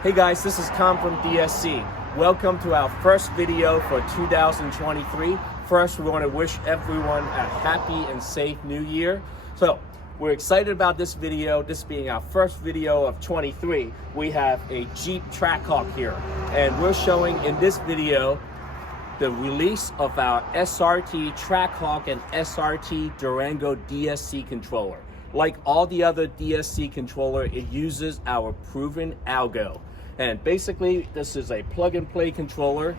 Hey guys, this is Tom from DSC. Welcome to our first video for 2023. First, we want to wish everyone a happy and safe new year. So, we're excited about this video, this being our first video of 23. We have a Jeep Trackhawk here, and we're showing in this video the release of our SRT Trackhawk and SRT Durango DSC controller. Like all the other DSC controller, it uses our proven algo. And basically, this is a plug-and-play controller.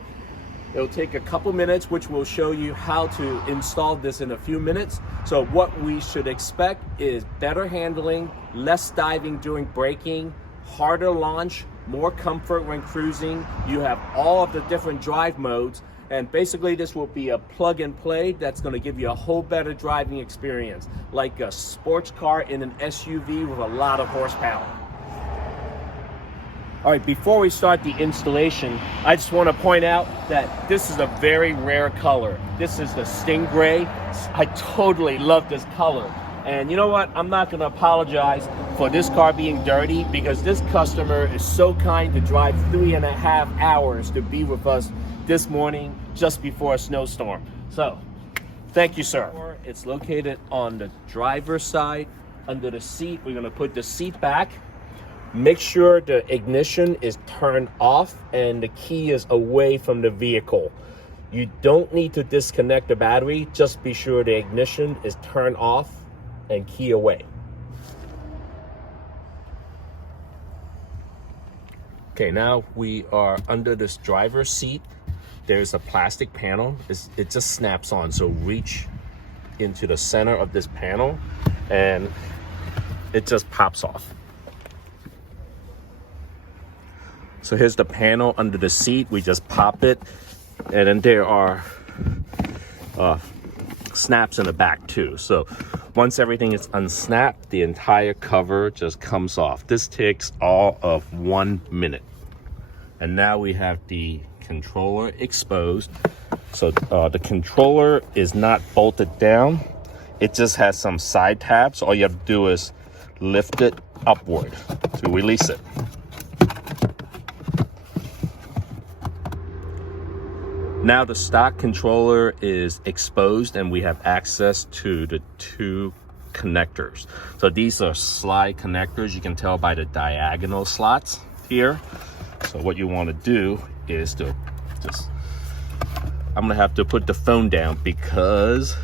It'll take a couple minutes, which will show you how to install this in a few minutes. So what we should expect is better handling, less diving during braking, harder launch, more comfort when cruising. You have all of the different drive modes. And basically this will be a plug and play that's going to give you a whole better driving experience, like a sports car in an SUV with a lot of horsepower. All right, before we start the installation, I just want to point out that this is a very rare color. This is the Stingray. I totally love this color. And you know what? I'm not going to apologize for this car being dirty, because this customer is so kind to drive 3.5 hours to be with us this morning just before a snowstorm. So thank you, sir. It's located on the driver's side under the seat. We're going to put the seat back. Make sure the ignition is turned off and the key is away from the vehicle. You don't need to disconnect the battery. Just be sure the ignition is turned off and key away. Okay, now we are under this driver's seat. There's a plastic panel. It just snaps on, so reach into the center of this panel and it just pops off. So here's the panel under the seat. We just pop it, and then there are snaps in the back too. So once everything is unsnapped, the entire cover just comes off. This takes all of 1 minute. And now we have the controller exposed. So the controller is not bolted down. It just has some side tabs. All you have to do is lift it upward to release it. Now the stock controller is exposed and we have access to the 2 connectors. So these are slide connectors. You can tell by the diagonal slots here. So what you want to do is to I'm gonna have to put the phone down because,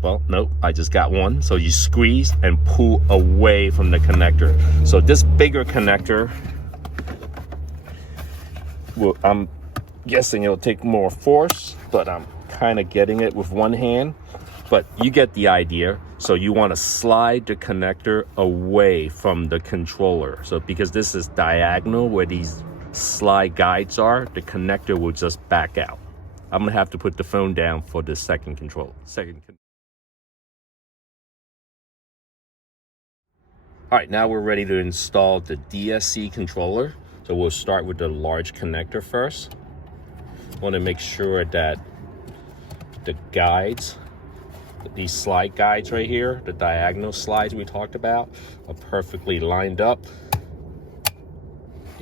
well, nope, I just got one. So you squeeze and pull away from the connector. So this bigger connector, well, I'm guessing it'll take more force, but I'm kind of getting it with one hand. But you get the idea. So you want to slide the connector away from the controller. So because this is diagonal where these slide guides are, the connector will just back out. I'm gonna have to put the phone down for the second control. All right, now we're ready to install the DSC controller. So we'll start with the large connector first. Want to make sure that the guides, these slide guides right here, the diagonal slides we talked about, are perfectly lined up.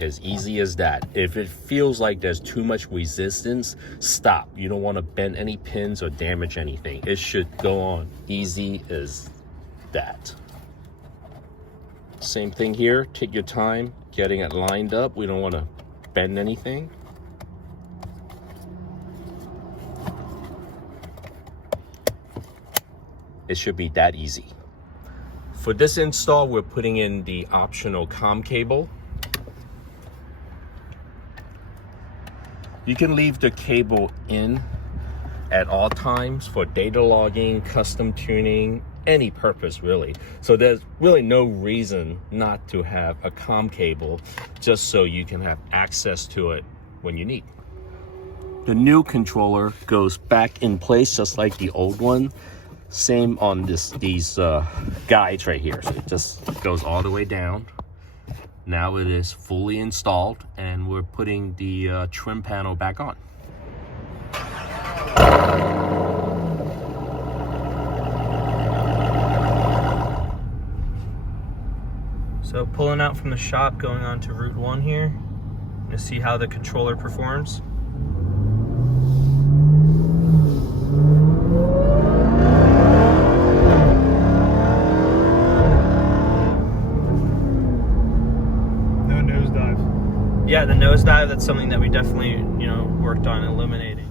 As easy as that. If it feels like there's too much resistance, stop. You don't want to bend any pins or damage anything. It should go on easy as that. Same thing here. Take your time getting it lined up. We don't want to bend anything. It should be that easy. For this install, we're putting in the optional COM cable. You can leave the cable in at all times for data logging, custom tuning, any purpose really. So there's really no reason not to have a COM cable, just so you can have access to it when you need. The new controller goes back in place just like the old one. Same on these guides right here. So it just goes all the way down. Now it is fully installed and we're putting the trim panel back on. So pulling out from the shop, going on to Route 1 here, to see how the controller performs. No nosedive. Yeah, the nosedive, that's something that we definitely, you know, worked on eliminating.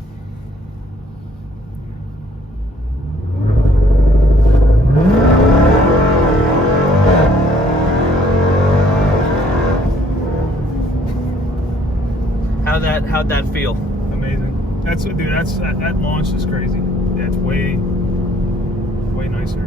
How'd that feel? Amazing. That launch is crazy. Yeah, it's way nicer.